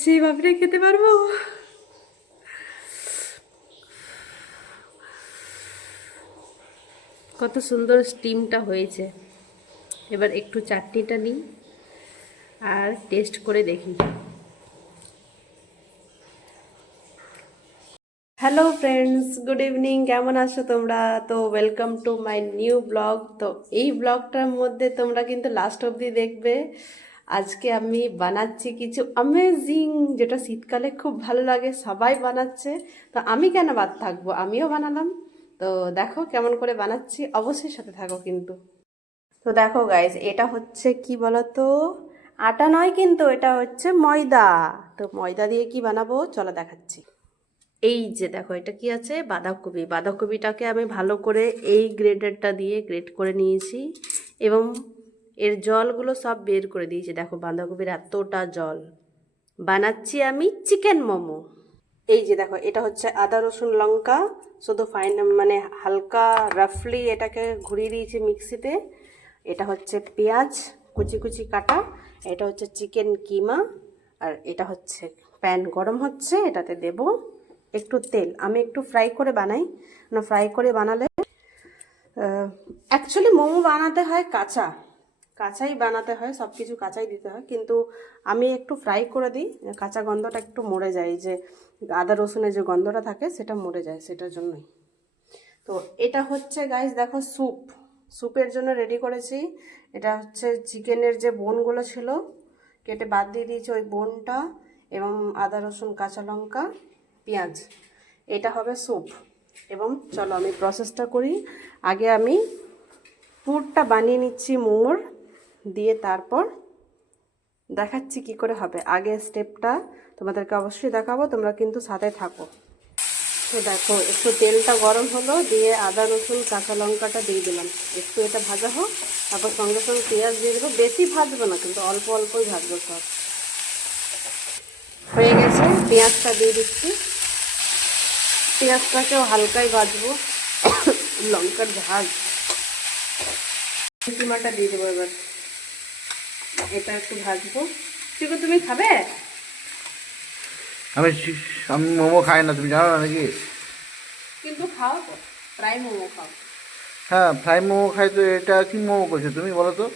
হচ্ছে, বাপরে খেতে পারবো? কত সুন্দর স্টিমটা হয়েছে। এবার একটু চাটনিটা নিই আর টেস্ট করে দেখি। Hello friends, good evening. কেমন আছো তোমরা? তো welcome to my new blog. তো এই ব্লগটার মধ্যে তোমরা কিন্তু লাস্ট অবধি দেখবে। আজকে আমি বানাচ্ছি কিছু অ্যামেজিং, যেটা শীতকালে খুব ভালো লাগে, সবাই বানাচ্ছে। তো আমি কেন বাদ থাকবো, আমিও বানালাম। তো দেখো কেমন করে বানাচ্ছি, অবশ্যই সাথে থাকো কিন্তু। তো দেখো গাইজ, এটা হচ্ছে কি বলতো, আটা নয় কিন্তু, এটা হচ্ছে ময়দা। তো ময়দা দিয়ে কি বানাবো চলো দেখাচ্ছি। এই যে দেখো, এটা কি আছে, বাঁধাকপি। বাঁধাকপিটাকে আমি ভালো করে এই গ্রেটারটা দিয়ে গ্রেট করে নিয়েছি এবং এর জলগুলো সব বের করে দিয়েছি। দেখো বাঁধাকপির এতটা জল। বানাচ্ছি আমি চিকেন মোমো। এই যে দেখো, এটা হচ্ছে আদা রসুন লঙ্কা, শুধু ফাইন মানে হালকা রাফলি এটাকে ঘুরিয়ে দিয়েছি মিক্সিতে। এটা হচ্ছে পেঁয়াজ কুচি কুচি কাটা, এটা হচ্ছে চিকেন কিমা, আর এটা হচ্ছে প্যান গরম হচ্ছে, এটাতে দেব একটু তেল। আমি একটু ফ্রাই করে বানাই, না ফ্রাই করে বানালে অ্যাকচুয়ালি মোমো বানাতে হয় কাঁচা, কাঁচাই বানাতে হয়, সব কিছু কাঁচাই দিতে হয়, কিন্তু আমি একটু ফ্রাই করে দিই, কাঁচা গন্ধটা একটু মরে যায়, যে আদা রসুনের যে গন্ধটা থাকে সেটা মরে যায়, সেটার জন্যই। তো এটা হচ্ছে গাইস দেখো স্যুপ, স্যুপের জন্য রেডি করেছি। এটা হচ্ছে চিকেনের যে বোনগুলো ছিল কেটে বাদ দিয়ে দিয়েছি, ওই বোনটা, এবং আদা রসুন কাঁচা লঙ্কা পেঁয়াজ, এটা হবে স্যুপ। এবং চলো আমি প্রসেসটা করি। আগে আমি পুরটা বানিয়ে নিচ্ছি মোমোর দিয়ে, তারপর দেখাচ্ছি কি করে হবে। আগে স্টেপটা তোমাদেরকে অবশ্যই দেখাবো, তোমরা কিন্তু সাথে থাকো। তো দেখো, একটু তেলটা গরম হলো, দিয়ে আদা রসুন কাঁচা লঙ্কাটা দিয়ে দিলাম, একটু এটা ভাজা হোক, তারপর সঙ্গে সঙ্গে পেঁয়াজ দিয়ে দেবো। বেশি ভাজবো না কিন্তু, অল্প অল্পই ভাজবো সব। হয়ে গেছে, পেঁয়াজটা দিয়ে দিচ্ছি, পেঁয়াজটাকেও হালকাই ভাজবো, লঙ্কার ঝাল। কিমাটা দিয়ে দেবো এবার, এটা একটু ভাজবো। চিকু তুমি খাবে? আমি আমি মোমো খাই না, তুমি জানো না নাকি? কিন্তু খাও তো, ফ্রাই মোমো খাও। হ্যাঁ, ফ্রাই মোমো খাই। তো এটা কি মোমো করছো তুমি বলো তো?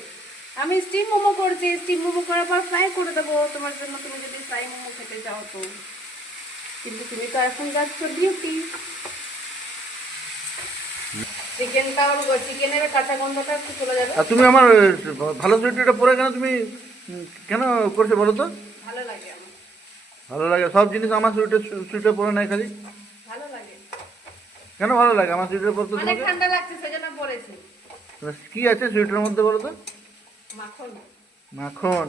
আমি স্টিম মোমো করছি, স্টিম মোমো করার পর ফ্রাই করে দেবো তোমার জন্য, তুমি যদি ফ্রাই মোমো খেতে চাও তো। কিন্তু তুমি তো এখন যাচ্ছ ডিউটি। চিকেনের কাঁচা গন্ধটা একটু চলে যাবে। আর তুমি আমার ভালো চুটিটা পরে কেন তুমি কেন করছো বলো তো? ভালো লাগে আমার, ভালো লাগে সব জিনিস, আমার চুটিটা পরে নাই খালি। ভালো লাগে। কেন ভালো লাগে আমার চুটিটা পরতে অনেক তোমাকে? ঠান্ডা লাগছে সেজন্য পরেছি। কি আছে চুটিটার মধ্যে বলো তো? মাখন। মাখন।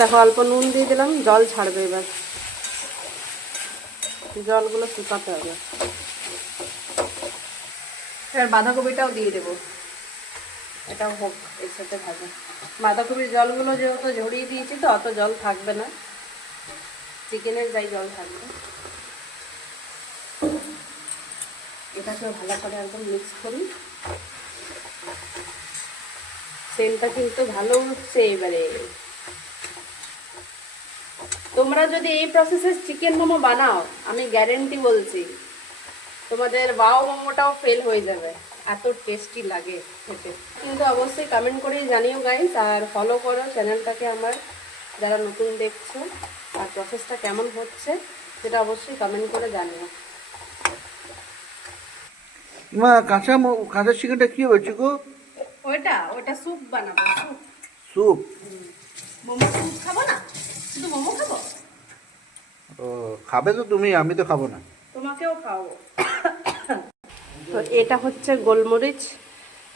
দেখো অল্প নুন দিয়ে দিলাম, জল ছাড়বে এবার, জলগুলো শুকাতে হবে। এবার বাঁধাকপিটাও দিয়ে দেবো, এটাও হোক এর সাথে ভাজা। বাঁধাকপির জলগুলো যেহেতু ঝরিয়ে দিয়েছি, তো অত জল থাকবে না, চিকেনের যাই জল থাকবে। এটাকে ভালো করে একদম মিক্স করি। সেন্টটা কিন্তু ভালো উঠছে এবারে। তোমরা যদি এই প্রসেসে চিকেন মোমো বানাও, আমি গ্যারেন্টি বলছি তোমাদের বাও মোমোটাও ফেল হয়ে যাবে, এত টেস্টি লাগে খেতে। কিন্তু অবশ্যই কমেন্ট করে জানিও গাইস, আর ফলো করো চ্যানেলটাকে আমার, যারা নতুন দেখছো, আর প্রসেসটা কেমন হচ্ছে সেটা অবশ্যই কমেন্ট করে জানিও। মা কাঁচা চিকেনটা কি হয়েছে গো? ওইটা স্যুপ বানাবো, স্যুপ। স্যুপ? মোমো স্যুপ খাবো না, শুধু মোমো খাবো। ও, খাবে তো তুমি, আমি তো খাবো না। তোমাকেও খাওয়াবো। তো এটা হচ্ছে গোলমরিচ,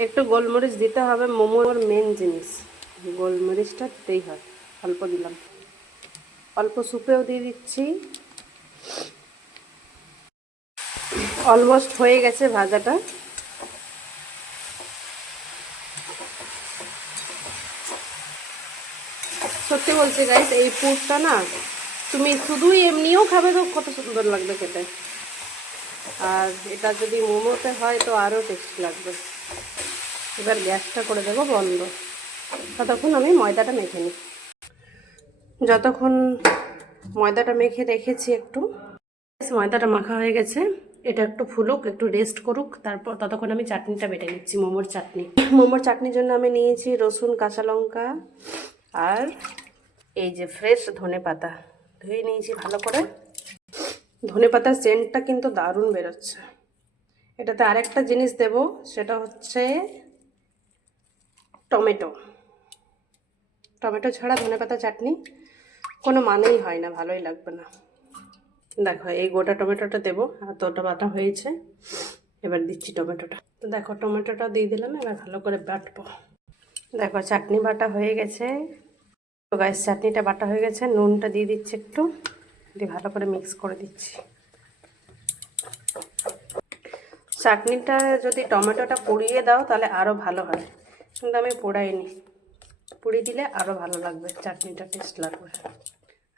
একটু গোলমরিচ দিতে হবে, মোমোর মেন জিনিস গোলমরিচটা দিতেই হয়। অল্প দিলাম, অল্প স্যুপেও দিয়ে দিচ্ছি। অলমোস্ট হয়ে গেছে ভাজাটা। সত্যি বলছি গাইস, এই পুরটা না তুমি শুধু এমনিও খাবে তো কত সুন্দর লাগবে খেতে, আর এটা যদি মোমোতে হয় তো আরও টেস্টি লাগবে। এবার গ্যাসটা করে দেবো বন্ধ, ততক্ষণ আমি ময়দাটা মেখে নিই। যতক্ষণ ময়দাটা মেখে রেখেছি একটু, ময়দাটা মাখা হয়ে গেছে, এটা একটু ফুলুক, একটু রেস্ট করুক, তারপর ততক্ষণ আমি চাটনিটা বেটে নিচ্ছি, মোমোর চাটনি। মোমোর চাটনির জন্য আমি নিয়েছি রসুন, কাঁচা লঙ্কা আর এই যে ফ্রেশ ধনেপাতা ধুয়ে নিয়েছি ভালো করে। ধনেপাতার সেন্টটা কিন্তু দারুণ বেরোচ্ছে। এটাতে আরেকটা জিনিস দেব, সেটা হচ্ছে টমেটো। টমেটো ছাড়া ধনেপাতা চাটনি কোনো মানেই হয় না, ভালোই লাগবে না। দেখো এই গোটা টমেটোটা দেবো, এতটা বাটা হয়েছে। এবার দিচ্ছি টমেটোটা। তো দেখো টমেটোটা দিয়ে দিলাম, এবার ভালো করে বাটবো। দেখো চাটনি বাটা হয়ে গেছে। তো গাইস চাটনিটা বাটা হয়ে গেছে, নুনটা দিয়ে দিচ্ছি একটু, দিয়ে ভালো করে মিক্স করে দিচ্ছি। চাটনিটা যদি টমেটোটা পুড়িয়ে দাও তাহলে আরও ভালো হয়, কিন্তু আমি পোড়াইনি। পুড়িয়ে দিলে আরও ভালো লাগবে, চাটনিটা টেস্ট লাগবে।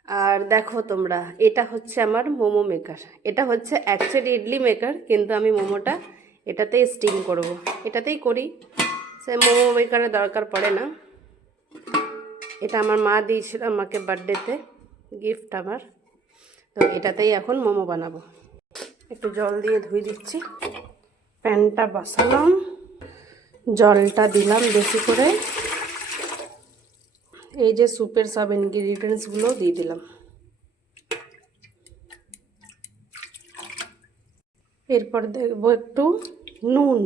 আর দেখো তোমরা, এটা হচ্ছে আমার মোমো মেকার। এটা হচ্ছে অ্যাকচুয়ালি ইডলি মেকার, কিন্তু আমি মোমোটা এটাতেই স্টিম করব, এটাতেই করি। সে মোমো মেকারের দরকার পড়ে না। এটা আমার মা দিয়েছিল আমাকে বার্থডেতে, গিফট আমার। তো এটাতেই এখন মোমো বানাবো। একটু জল দিয়ে ধুয়ে দিচ্ছি। প্যানটা বসালাম, জলটা দিলাম বেশি করে। এই যে স্যুপের সব ইনগ্রিডিয়েন্টসগুলো দিয়ে দিলাম। এরপর দেখবো একটু নুন,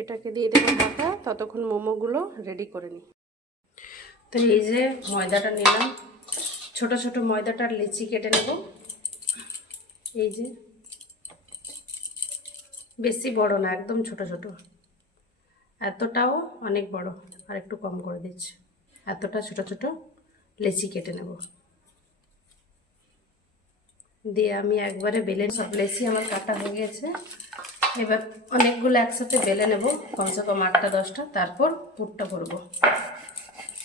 এটাকে দিয়ে দেবো ঢাকা, ততক্ষণ মোমোগুলো রেডি করে নিই। তো এই যে ময়দাটা নিলাম, ছোট ছোট ময়দাটার লিচি কেটে নেব। এই যে বেশি বড় না, একদম ছোট ছোট। এতটাও অনেক বড়, আর একটু কম করে দিচ্ছি। এতটা ছোট ছোট লিচি কেটে নেব, দিয়ে আমি একবারে বেলে সব লেচি আমার কাটা হয়ে গেছে। এবার অনেকগুলো একসাথে বেলে নেব, কমসে কম 8টা 10টা, তারপর পুরটা করবো।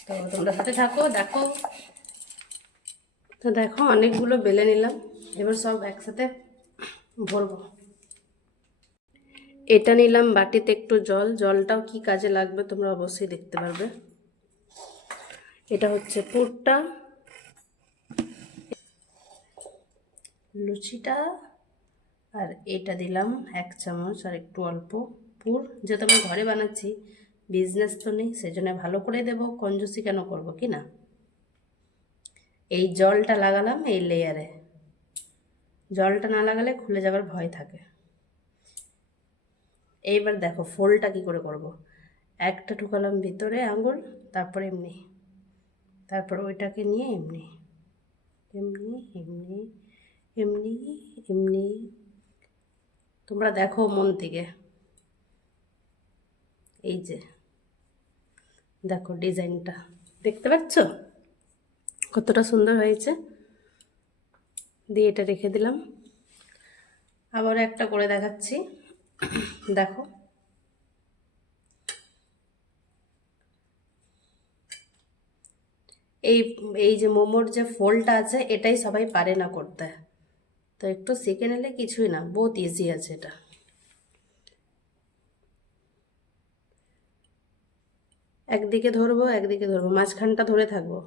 তো তোমরা সাথে থাকো, দেখো। তো দেখো অনেকগুলো বেলে নিলাম, এবার সব একসাথে ভরবো। এটা নিলাম বাটিতে একটু জল, জলটাও কি কাজে লাগবে তোমরা অবশ্যই দেখতে পারবে। এটা হচ্ছে পুরটা, লুচিটা, আর এটা দিলাম 1 চামচ, আর একটু অল্প পুর। যেহেতু আমি ঘরে বানাচ্ছি, বিজনেস তো নেই, সেজন্য ভালো করে দেবো, কঞ্জুসি কেন করবো কি না। এই জলটা লাগালাম এই লেয়ারে, জলটা না লাগালে খুলে যাওয়ার ভয় থাকে। এইবার দেখো ফোল্ডটা কি করে করব। একটা ঢুকালাম ভিতরে আঙুল, তারপর এমনি, তারপর ওইটাকে নিয়ে এমনি এমনি এমনি এমনি এমনি। তোমরা দেখো মন থেকে, এই যে দেখো ডিজাইনটা, দেখতে পাচ্ছ কতটা সুন্দর হয়েছে। দিয়ে এটা রেখে দিলাম, আবার একটা করে দেখাচ্ছি। দেখো এই এই যে মোমোর যে ফোল্ডটা আছে, এটাই সবাই পারে না করতে, তো একটু শিখে নিলে কিছুই না, বহুত ইজি আছে এটা। একদিকে ধরবো একদিকে ধরবো, মাঝখানটা ধরে থাকবো,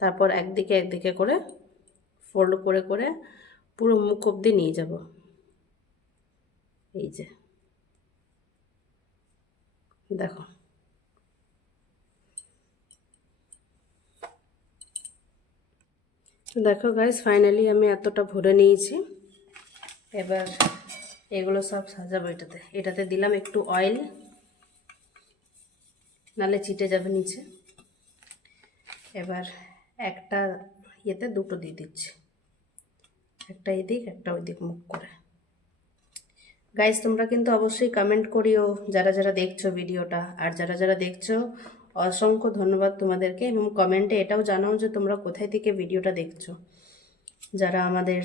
তারপর একদিকে একদিকে করে ফোল্ড করে করে পুরো মুখ অবধি নিয়ে যাব। এই যে দেখো, দেখো গাইস ফাইনালি আমি এতটা ভরে নিয়েছি। এবার এগুলো সব সাজাবো এটাতে। এটাতে দিলাম একটু অয়েল, নালে চিটে যাবে নিচে। এবার একটা ইয়েতে দুটো দিয়ে দিচ্ছি, একটা এদিক একটা ওই দিক মুখ করে। গাইস তোমরা কিন্তু অবশ্যই কমেন্ট করিও যারা যারা দেখছো ভিডিওটা, আর যারা যারা দেখছো অসংখ্য ধন্যবাদ তোমাদেরকে, এবং কমেন্টে এটাও জানাও যে তোমরা কোথায় থেকে ভিডিওটা দেখছো। যারা আমাদের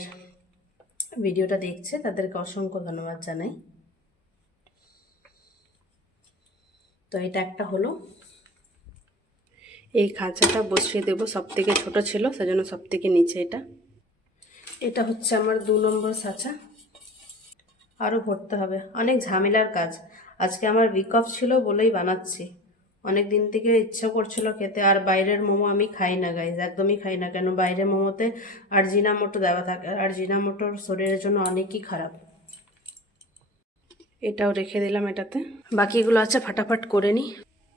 ভিডিওটা দেখছে তাদেরকে অসংখ্য ধন্যবাদ জানাই। তো এটা একটা হলো, এই খাঁচাটা বসিয়ে দেবো, সব থেকে ছোটো ছিল সেজন্য সব থেকে নিচে এটা। এটা হচ্ছে আমার 2 নম্বর সাঁচা, আরও ভরতে হবে, অনেক ঝামেলার কাজ। আজকে আমার উইক অফ ছিল বলেই বানাচ্ছি, অনেক দিন থেকে ইচ্ছা করছিল খেতে। আর বাইরের মোমো আমি খাই না গাইজ, একদমই খাই না। কেন, বাইরের মোমোতে আজিনামোটো দেওয়া থাকে, আর আজিনামোটোর শরীরের জন্য অনেকই খারাপ। এটাও রেখে দিলাম এটাতে, বাকিগুলো আছে ফাটাফাট করে নিই।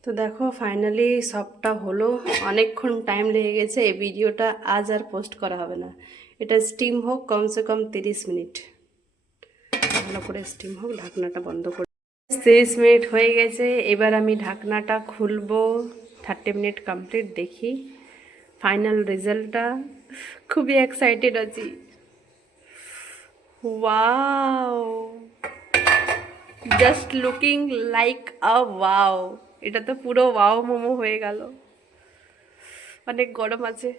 তো দেখো ফাইনালি সবটা হলো। অনেকক্ষণ টাইম লেগে গেছে, এই ভিডিওটা আজ আর পোস্ট করা হবে না। এটা স্টিম হোক কমসে কম 30 মিনিট, ভালো করে স্টিম হোক। ঢাকনাটা বন্ধ করে 30 মিনিট হয়ে গেছে। এবার আমি ঢাকনাটা খুলবো। 30 মিনিট কমপ্লিট, দেখি ফাইনাল রেজাল্টটা। খুবই এক্সাইটেড আছি। ওয়াও, জাস্ট লুকিং লাইক আ ওয়াও। এটা তো পুরো ওয়াও মোমো হয়ে গেল। অনেক গরম আছে,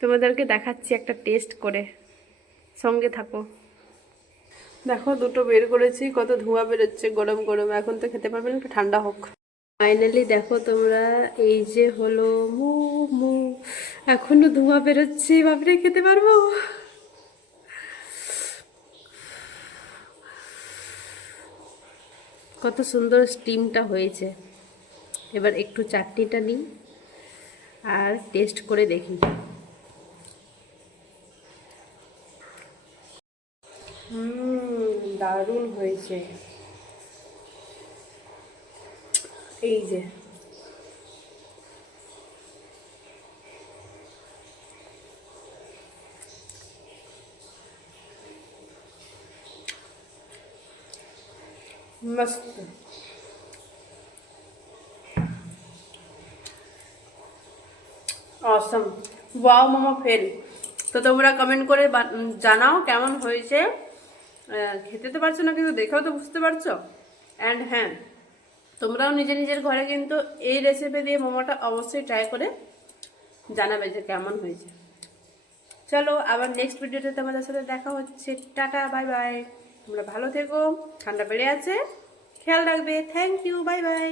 তোমাদেরকে দেখাচ্ছি একটা টেস্ট করে, সঙ্গে থাকো। দেখো দুটো বের করেছি, কত ধোঁয়া বেরোচ্ছে গরম গরম। এখন তো খেতে পারবে না, একটু ঠান্ডা হোক। ফাইনালি দেখো তোমরা, এই যে হলো মোমো। এখনো ধোঁয়া বেরোচ্ছে, বাপরে খেতে পারবো? কত সুন্দর স্টিমটা হয়েছে। এবার একটু চাটনিটা নিই আর টেস্ট করে দেখি। দারুণ হয়েছে। এই যে मस्त। অসম, ওয়াও মোমো ফেল। তো তোমরা কমেন্ট করে জানাও কেমন হয়েছে। খেতে তো পারছো না, কিন্তু দেখেও তো বুঝতে পারছো। অ্যান্ড হ্যাঁ, তোমরাও নিজের নিজের ঘরে কিন্তু এই রেসিপি দিয়ে মোমোটা অবশ্যই ট্রাই করে জানাবে যে কেমন হয়েছে। চলো আবার নেক্সট ভিডিওতে তোমাদের সাথে দেখা হচ্ছে। Tata, bye bye. তোমরা ভালো থেকো, ঠান্ডা বেড়ে আছে, খেয়াল রাখবে। Thank you, bye by.